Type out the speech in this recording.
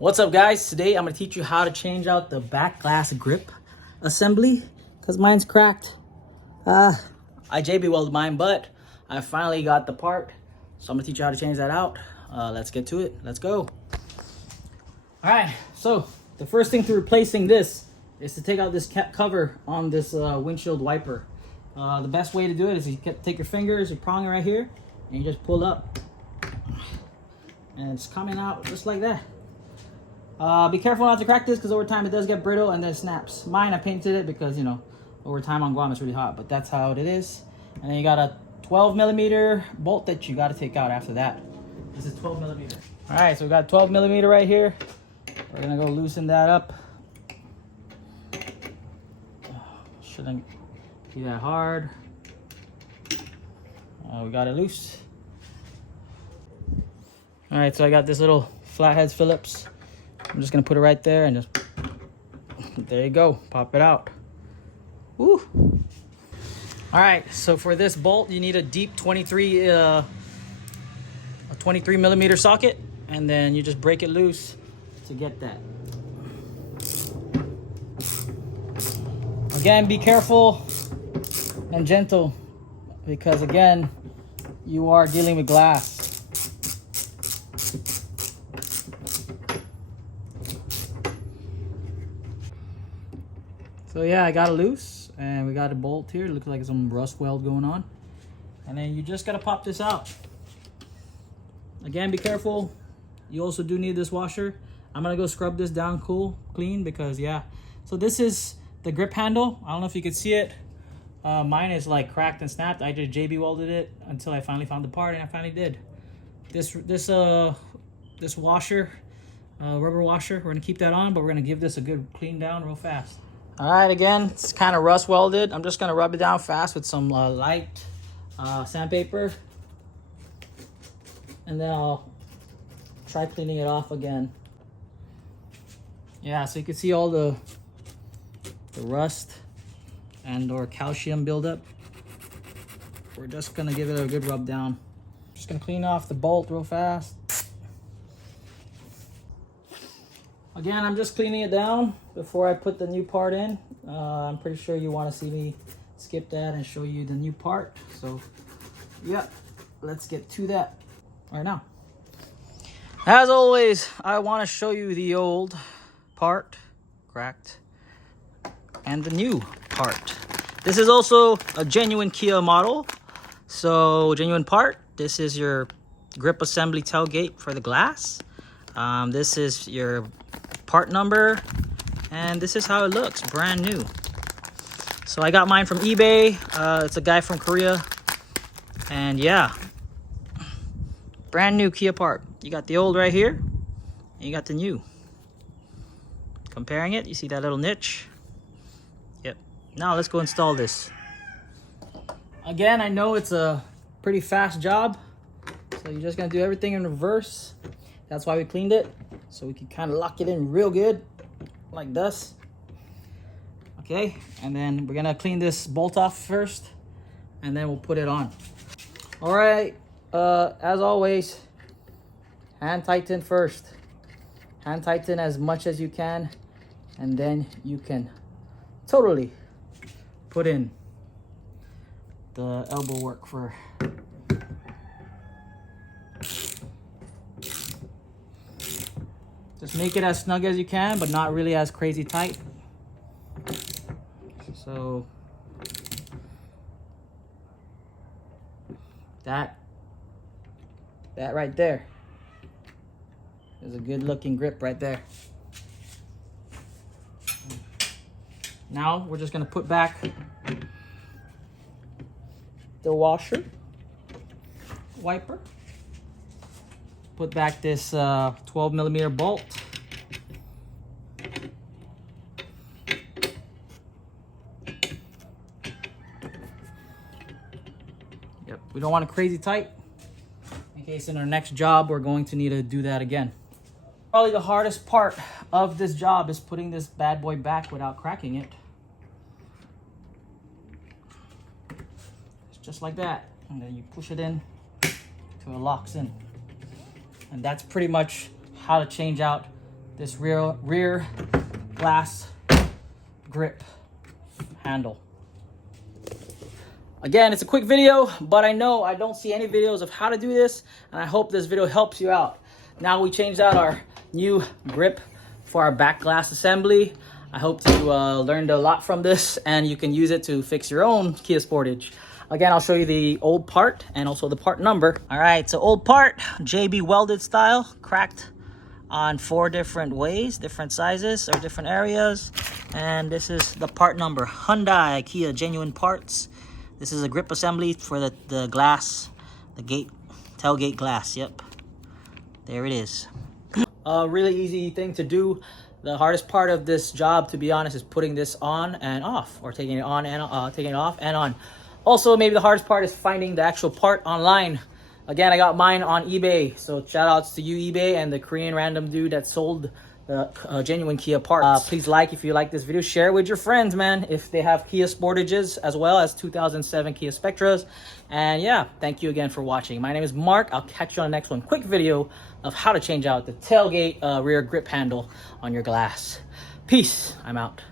What's up, guys? Today I'm going to teach you how to change out the back glass grip assembly because mine's cracked. I JB welded mine, but I finally got the part, so I'm going to teach you how to change that out. Let's get to it. Let's go. All right, so the first thing to replacing this is to take out this cover on this windshield wiper. The best way to do it is you take your fingers, your prong right here, and you just pull up. And it's coming out just like that. Be careful not to crack this because over time it does get brittle and then snaps. Mine, I painted it because, you know, over time on Guam it's really hot, but that's how it is. And then you got a 12mm bolt that you got to take out after that. This is 12mm. All right, so we got 12mm right here. We're gonna go loosen that up. Shouldn't be that hard. We got it loose. All right, so I got this little flathead Phillips. I'm just gonna put it right there and just, there you go, pop it out. Woo. All right, so for this bolt, you need a deep 23mm socket, and then you just break it loose to get that. Again, be careful and gentle because again, you are dealing with glass. So yeah, I got it loose and we got a bolt here. It looks like some rust weld going on. And then you just gotta pop this out. Again, be careful. You also do need this washer. I'm gonna go scrub this down clean because yeah. So this is the grip handle. I don't know if you can see it. Mine is like cracked and snapped. I just JB welded it until I finally found the part, and I finally did. This washer, rubber washer, we're gonna keep that on, but we're gonna give this a good clean down real fast. All right, again, it's kind of rust welded. I'm just gonna rub it down fast with some light sandpaper, and then I'll try cleaning it off again. Yeah, so you can see all the rust and or calcium buildup. We're just gonna give it a good rub down. Just gonna clean off the bolt real fast. Again, I'm just cleaning it down before I put the new part in. I'm pretty sure you want to see me skip that and show you the new part. So, yeah, let's get to that right now. As always, I want to show you the old part, cracked, and the new part. This is also a genuine Kia model. So, genuine part. This is your grip assembly tailgate for the glass. This is your part number, and this is how it looks, brand new. So I got mine from eBay. It's a guy from Korea, and yeah, brand new Kia part. You got the old right here, and you got the new. Comparing it, you see that little niche? Yep. Now let's go install this. Again, I know it's a pretty fast job, so you're just gonna do everything in reverse. That's why we cleaned it, so we can kind of lock it in real good, like this. Okay, and then we're gonna clean this bolt off first, and then we'll put it on. All right, as always, hand tighten first. Hand tighten as much as you can, and then you can totally put in the elbow work for. Just make it as snug as you can, but not really as crazy tight. So that right there is a good looking grip right there. Now we're just gonna put back the washer, wiper. Put back this 12mm bolt. Yep, we don't want it crazy tight in case in our next job we're going to need to do that again. Probably the hardest part of this job is putting this bad boy back without cracking it. It's just like that, and then you push it in till it locks in. And that's pretty much how to change out this rear glass grip handle. Again, it's a quick video, but I know I don't see any videos of how to do this, and I hope this video helps you out. Now we changed out our new grip for our back glass assembly. I hope you learned a lot from this, and you can use it to fix your own Kia Sportage. Again, I'll show you the old part and also the part number. All right, so old part, JB welded style, cracked on 4 different ways, different sizes or different areas. And this is the part number, Hyundai Kia genuine parts. This is a grip assembly for the glass, the tailgate glass. Yep, there it is. A really easy thing to do. The hardest part of this job, to be honest, is putting this on and off, or taking it on and taking it off and on. Also, maybe the hardest part is finding the actual part online. Again, I got mine on eBay, so shout outs to you, eBay, and the Korean random dude that sold the genuine Kia parts. Please like if you like this video, share with your friends, man, if they have Kia Sportages as well as 2007 Kia Spectras. And yeah, thank you again for watching. My name is Mark. I'll catch you on the next one. Quick video of how to change out the tailgate rear grip handle on your glass. Peace. I'm out.